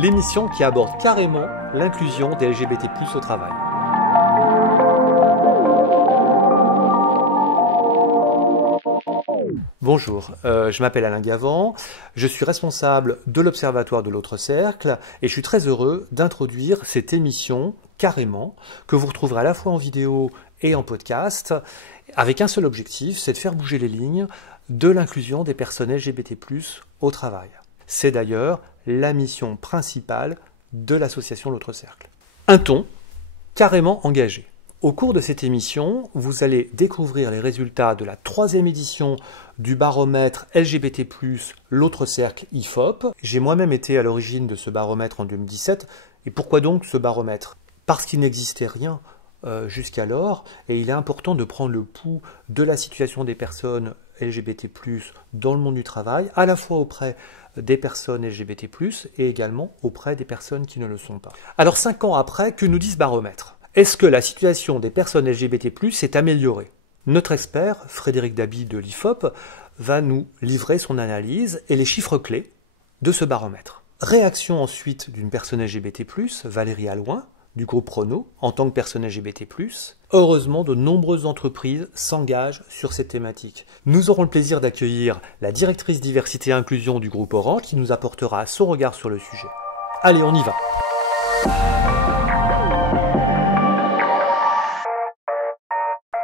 l'émission qui aborde carrément l'inclusion des LGBT+ au travail. Bonjour, je m'appelle Alain Gavant, je suis responsable de l'Observatoire de l'Autre Cercle et je suis très heureux d'introduire cette émission carrément que vous retrouverez à la fois en vidéo et en podcast avec un seul objectif, c'est de faire bouger les lignes de l'inclusion des personnes LGBT+ au travail. C'est d'ailleurs la mission principale de l'association L'Autre Cercle. Un ton carrément engagé. Au cours de cette émission, vous allez découvrir les résultats de la 3e édition du baromètre LGBT+, L'Autre Cercle IFOP. J'ai moi-même été à l'origine de ce baromètre en 2017. Et pourquoi donc ce baromètre? Parce qu'il n'existait rien jusqu'alors, et il est important de prendre le pouls de la situation des personnes LGBT+, dans le monde du travail, à la fois auprès des personnes LGBT+, et également auprès des personnes qui ne le sont pas. Alors 5 ans après, que nous dit ce baromètre? Est-ce que la situation des personnes LGBT+ s'est améliorée? Notre expert, Frédéric Dabi de l'IFOP, va nous livrer son analyse et les chiffres clés de ce baromètre. Réaction ensuite d'une personne LGBT+, Valérie Allouin, du groupe Renault, en tant que personne LGBT+. Heureusement, de nombreuses entreprises s'engagent sur cette thématique. Nous aurons le plaisir d'accueillir la directrice diversité et inclusion du groupe Orange qui nous apportera son regard sur le sujet. Allez, on y va!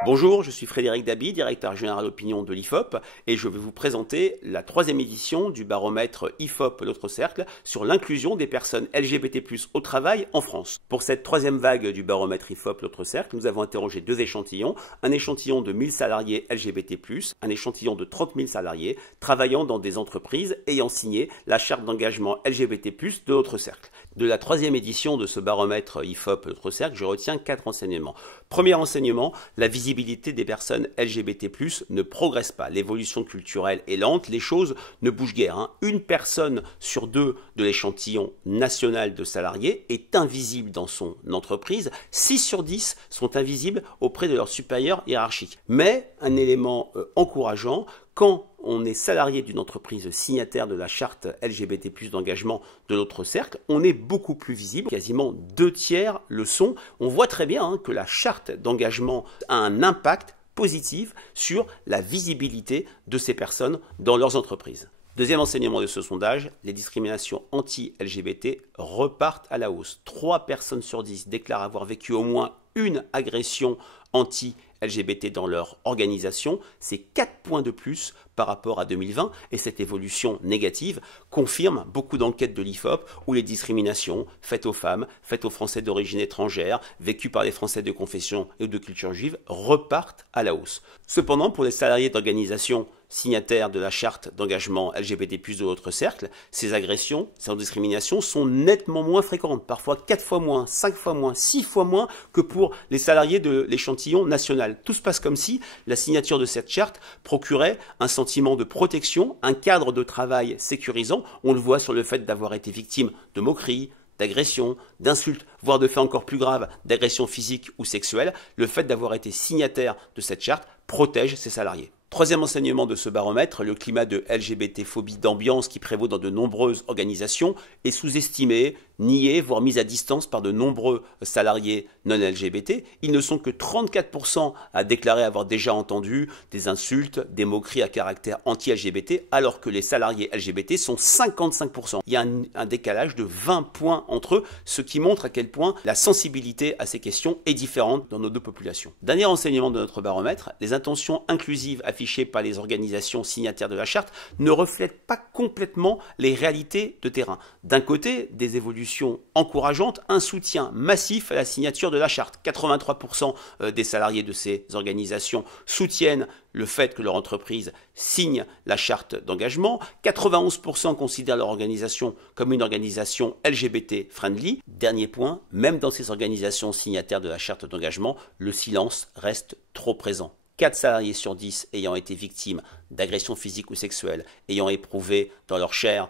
Bonjour, je suis Frédéric Dabi, directeur général opinion de l'IFOP, et je vais vous présenter la 3e édition du baromètre IFOP L'Autre Cercle sur l'inclusion des personnes LGBT+ au travail en France. Pour cette 3e vague du baromètre IFOP L'Autre Cercle, nous avons interrogé 2 échantillons, un échantillon de 1000 salariés LGBT+, un échantillon de 30 000 salariés travaillant dans des entreprises ayant signé la charte d'engagement LGBT+ de L'Autre Cercle. De la 3e édition de ce baromètre IFOP L'Autre Cercle, je retiens 4 enseignements. Premier enseignement, la visibilité des personnes LGBT+ ne progresse pas. L'évolution culturelle est lente, les choses ne bougent guère. Une personne sur 2 de l'échantillon national de salariés est invisible dans son entreprise. 6 sur 10 sont invisibles auprès de leurs supérieurs hiérarchiques. Mais un élément encourageant, quand on est salarié d'une entreprise signataire de la charte LGBT+ d'engagement de L'Autre Cercle, on est beaucoup plus visible, quasiment 2/3 le sont. On voit très bien que la charte d'engagement a un impact positif sur la visibilité de ces personnes dans leurs entreprises. Deuxième enseignement de ce sondage, les discriminations anti-LGBT repartent à la hausse. 3 personnes sur 10 déclarent avoir vécu au moins une agression anti-LGBT dans leur organisation. C'est 4 points de plus par rapport à 2020 et cette évolution négative confirme beaucoup d'enquêtes de l'IFOP où les discriminations faites aux femmes, faites aux Français d'origine étrangère, vécues par les Français de confession et de culture juive repartent à la hausse. Cependant, pour les salariés d'organisations signataires de la charte d'engagement LGBT+ de L'Autre Cercle, ces agressions, ces discriminations sont nettement moins fréquentes, parfois 4 fois moins, 5 fois moins, 6 fois moins que pour les salariés de l'échantillon national. Tout se passe comme si la signature de cette charte procurait un sentiment de protection, un cadre de travail sécurisant. On le voit sur le fait d'avoir été victime de moqueries, d'agressions, d'insultes, voire de faits encore plus graves, d'agressions physiques ou sexuelles. Le fait d'avoir été signataire de cette charte protège ses salariés. Troisième enseignement de ce baromètre, le climat de LGBT-phobie d'ambiance qui prévaut dans de nombreuses organisations est sous-estimé, nié, voire mis à distance par de nombreux salariés non LGBT. Ils ne sont que 34% à déclarer avoir déjà entendu des insultes, des moqueries à caractère anti-LGBT, alors que les salariés LGBT sont 55%. Il y a un décalage de 20 points entre eux, ce qui montre à quel point la sensibilité à ces questions est différente dans nos 2 populations. Dernier enseignement de notre baromètre, les intentions inclusives affichées par les organisations signataires de la charte ne reflètent pas complètement les réalités de terrain. D'un côté, des évolutions encourageantes, un soutien massif à la signature de la charte. 83% des salariés de ces organisations soutiennent le fait que leur entreprise signe la charte d'engagement. 91% considèrent leur organisation comme une organisation LGBT friendly. Dernier point, même dans ces organisations signataires de la charte d'engagement, le silence reste trop présent. 4 salariés sur 10 ayant été victimes d'agressions physiques ou sexuelles, ayant éprouvé dans leur chair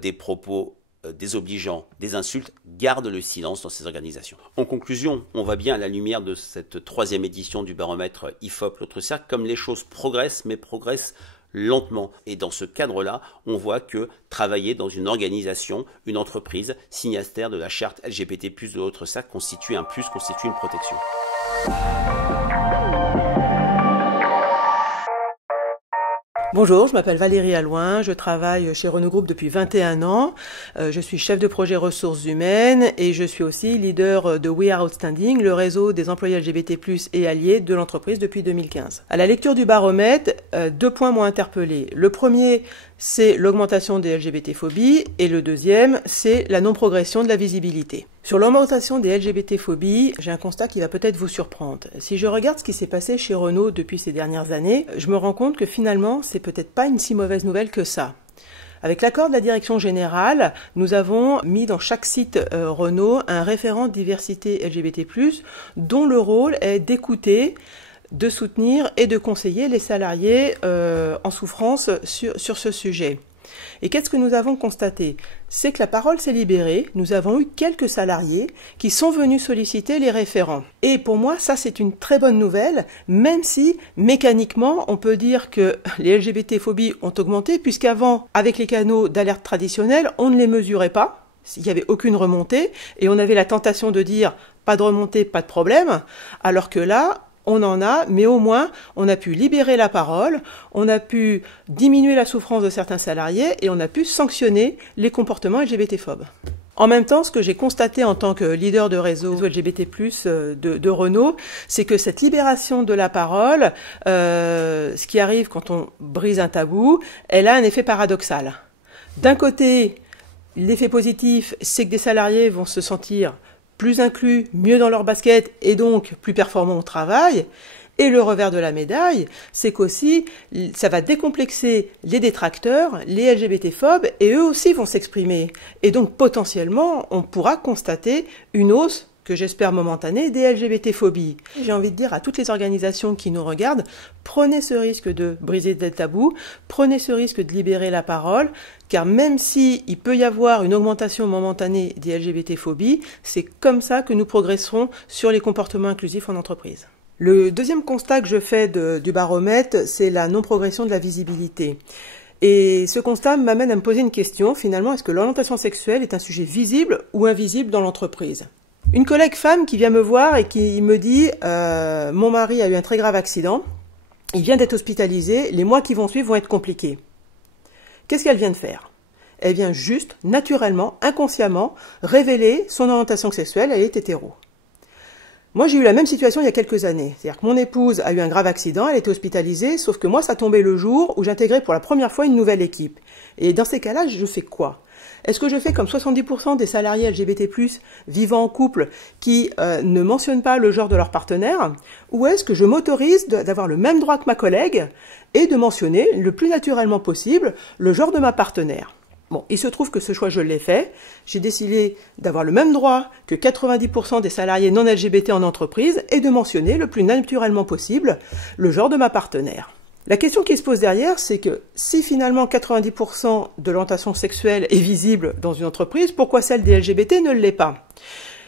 des propos désobligeants, des insultes, gardent le silence dans ces organisations. En conclusion, on voit bien à la lumière de cette 3e édition du baromètre IFOP L'Autre Cercle comme les choses progressent, mais progressent lentement. Et dans ce cadre-là, on voit que travailler dans une organisation, une entreprise signataire de la charte LGBT+ de l'autre cercle constitue un plus, constitue une protection. Bonjour, je m'appelle Valérie Allouin, je travaille chez Renault Group depuis 21 ans. Je suis chef de projet ressources humaines et je suis aussi leader de We Are Outstanding, le réseau des employés LGBT+ et alliés de l'entreprise depuis 2015. À la lecture du baromètre, 2 points m'ont interpellé. Le premier, c'est l'augmentation des LGBT-phobies et le deuxième, c'est la non-progression de la visibilité. Sur l'augmentation des LGBT-phobies, j'ai un constat qui va peut-être vous surprendre. Si je regarde ce qui s'est passé chez Renault depuis ces dernières années, je me rends compte que finalement, c'est peut-être pas une si mauvaise nouvelle que ça. Avec l'accord de la direction générale, nous avons mis dans chaque site Renault un référent diversité LGBT+, dont le rôle est d'écouter, de soutenir et de conseiller les salariés en souffrance sur ce sujet. Et qu'est-ce que nous avons constaté? C'est que la parole s'est libérée, nous avons eu quelques salariés qui sont venus solliciter les référents. Et pour moi, ça c'est une très bonne nouvelle, même si mécaniquement, on peut dire que les LGBT-phobies ont augmenté, puisqu'avant, avec les canaux d'alerte traditionnels, on ne les mesurait pas, il n'y avait aucune remontée, et on avait la tentation de dire pas de remontée, pas de problème, alors que là, on en a, mais au moins, on a pu libérer la parole, on a pu diminuer la souffrance de certains salariés et on a pu sanctionner les comportements LGBT-phobes. En même temps, ce que j'ai constaté en tant que leader de réseau LGBT+, de Renault, c'est que cette libération de la parole, ce qui arrive quand on brise un tabou, elle a un effet paradoxal. D'un côté, l'effet positif, c'est que des salariés vont se sentir plus inclus, mieux dans leur basket et donc plus performants au travail. Et le revers de la médaille, c'est qu'aussi, ça va décomplexer les détracteurs, les LGBT-phobes, et eux aussi vont s'exprimer. Et donc, potentiellement, on pourra constater une hausse, que j'espère momentanée, des LGBT-phobies. J'ai envie de dire à toutes les organisations qui nous regardent, prenez ce risque de briser des tabous, prenez ce risque de libérer la parole, car même si il peut y avoir une augmentation momentanée des LGBT-phobies, c'est comme ça que nous progresserons sur les comportements inclusifs en entreprise. Le deuxième constat que je fais du baromètre, c'est la non-progression de la visibilité. Et ce constat m'amène à me poser une question, finalement, est-ce que l'orientation sexuelle est un sujet visible ou invisible dans l'entreprise ? Une collègue femme qui vient me voir et qui me dit « Mon mari a eu un très grave accident, il vient d'être hospitalisé, les mois qui vont suivre vont être compliqués. » Qu'est-ce qu'elle vient de faire? Elle vient juste, naturellement, inconsciemment, révéler son orientation sexuelle, elle est hétéro. Moi, j'ai eu la même situation il y a quelques années. C'est-à-dire que mon épouse a eu un grave accident, elle était hospitalisée, sauf que moi, ça tombait le jour où j'intégrais pour la première fois une nouvelle équipe. Et dans ces cas-là, je fais quoi? Est-ce que je fais comme 70% des salariés LGBT+, vivant en couple, qui ne mentionnent pas le genre de leur partenaire? Ou est-ce que je m'autorise d'avoir le même droit que ma collègue et de mentionner le plus naturellement possible le genre de ma partenaire? Bon, il se trouve que ce choix, je l'ai fait. J'ai décidé d'avoir le même droit que 90% des salariés non LGBT en entreprise et de mentionner le plus naturellement possible le genre de ma partenaire. La question qui se pose derrière, c'est que si finalement 90% de l'orientation sexuelle est visible dans une entreprise, pourquoi celle des LGBT ne l'est pas?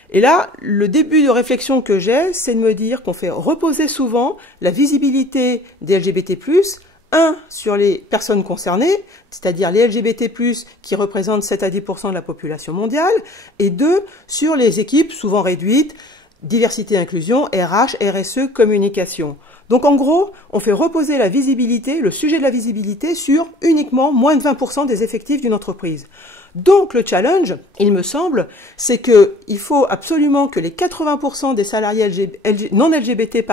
Et là, le début de réflexion que j'ai, c'est de me dire qu'on fait reposer souvent la visibilité des LGBT+, sur les personnes concernées, c'est-à-dire les LGBT+, qui représentent 7 à 10% de la population mondiale, et 2, sur les équipes souvent réduites, diversité, inclusion, RH, RSE, communication. Donc en gros, on fait reposer la visibilité, le sujet de la visibilité sur uniquement moins de 20% des effectifs d'une entreprise. Donc le challenge, il me semble, c'est qu'il faut absolument que les 80% des salariés non LGBT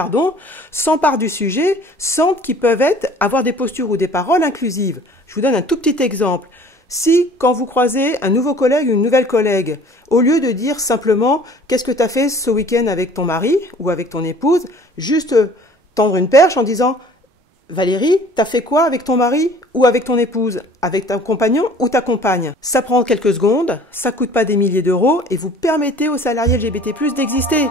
s'emparent du sujet, sentent qu'ils peuvent avoir des postures ou des paroles inclusives. Je vous donne un tout petit exemple. Si, quand vous croisez un nouveau collègue ou une nouvelle collègue, au lieu de dire simplement « Qu'est-ce que tu as fait ce week-end avec ton mari ou avec ton épouse ?», juste tendre une perche en disant « Valérie, t'as fait quoi avec ton mari ou avec ton épouse, avec ton compagnon ou ta compagne ?» Ça prend quelques secondes, ça coûte pas des milliers d'euros et vous permettez aux salariés LGBT+ d'exister.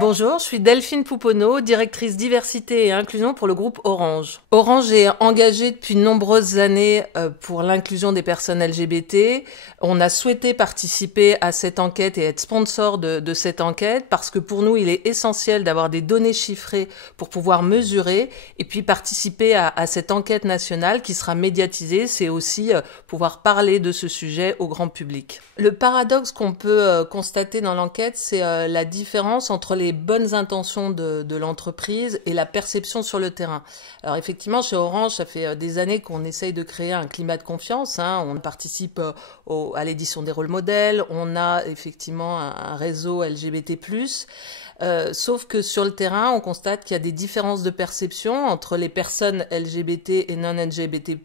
Bonjour, je suis Delphine Pouponneau, directrice diversité et inclusion pour le groupe Orange. Orange est engagé depuis de nombreuses années pour l'inclusion des personnes LGBT. On a souhaité participer à cette enquête et être sponsor de cette enquête parce que pour nous, il est essentiel d'avoir des données chiffrées pour pouvoir mesurer et puis participer à cette enquête nationale qui sera médiatisée. C'est aussi pouvoir parler de ce sujet au grand public. Le paradoxe qu'on peut constater dans l'enquête, c'est la différence entre les bonnes intentions de l'entreprise et la perception sur le terrain. Alors effectivement, chez Orange, ça fait des années qu'on essaye de créer un climat de confiance. On participe à l'édition des rôles modèles, on a effectivement un réseau LGBT+. Sauf que sur le terrain, on constate qu'il y a des différences de perception entre les personnes LGBT et non LGBT+.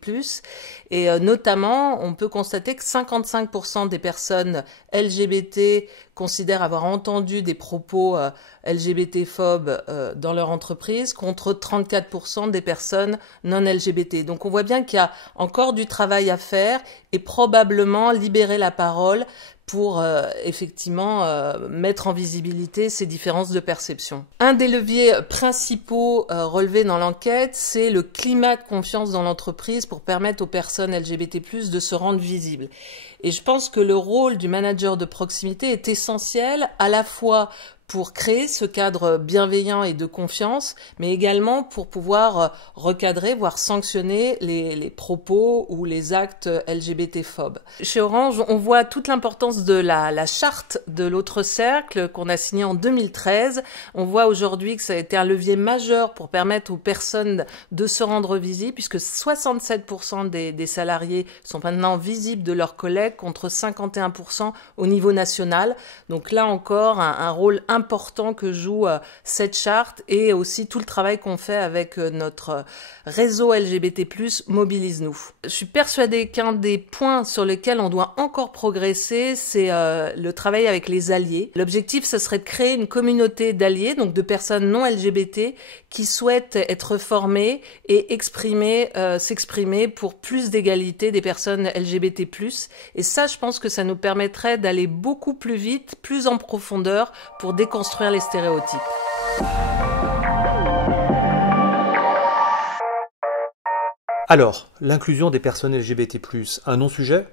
Et notamment, on peut constater que 55% des personnes LGBT considèrent avoir entendu des propos LGBT-phobes dans leur entreprise, contre 34% des personnes non LGBT. Donc on voit bien qu'il y a encore du travail à faire et probablement libérer la parole pour effectivement mettre en visibilité ces différences de perception. Un des leviers principaux relevés dans l'enquête, c'est le climat de confiance dans l'entreprise pour permettre aux personnes LGBT+, de se rendre visibles. Et je pense que le rôle du manager de proximité est essentiel à la fois pour créer ce cadre bienveillant et de confiance, mais également pour pouvoir recadrer, voire sanctionner les propos ou les actes LGBT-phobes. Chez Orange, on voit toute l'importance de la charte de l'autre cercle qu'on a signée en 2013. On voit aujourd'hui que ça a été un levier majeur pour permettre aux personnes de se rendre visibles, puisque 67% des salariés sont maintenant visibles de leurs collègues contre 51% au niveau national. Donc là encore, un rôle important que joue cette charte et aussi tout le travail qu'on fait avec notre réseau LGBT+, Mobilise-nous. Je suis persuadée qu'un des points sur lesquels on doit encore progresser, c'est le travail avec les alliés. L'objectif, ce serait de créer une communauté d'alliés, donc de personnes non LGBT, qui souhaitent être formées et s'exprimer pour plus d'égalité des personnes LGBT+. Et ça, je pense que ça nous permettrait d'aller beaucoup plus vite, plus en profondeur pour déconstruire les stéréotypes. Alors, l'inclusion des personnes LGBT+, un non-sujet?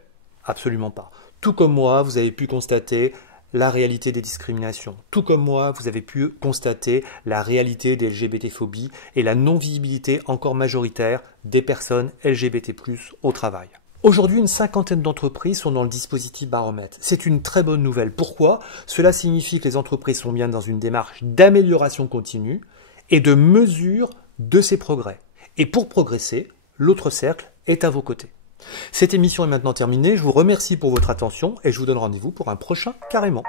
Absolument pas. Tout comme moi, vous avez pu constater la réalité des discriminations. Tout comme moi, vous avez pu constater la réalité des LGBT-phobies et la non-visibilité encore majoritaire des personnes LGBT+, au travail. Aujourd'hui, une cinquantaine d'entreprises sont dans le dispositif Baromètre. C'est une très bonne nouvelle. Pourquoi? Cela signifie que les entreprises sont bien dans une démarche d'amélioration continue et de mesure de ces progrès. Et pour progresser, l'autre cercle est à vos côtés. Cette émission est maintenant terminée. Je vous remercie pour votre attention et je vous donne rendez-vous pour un prochain Carrément.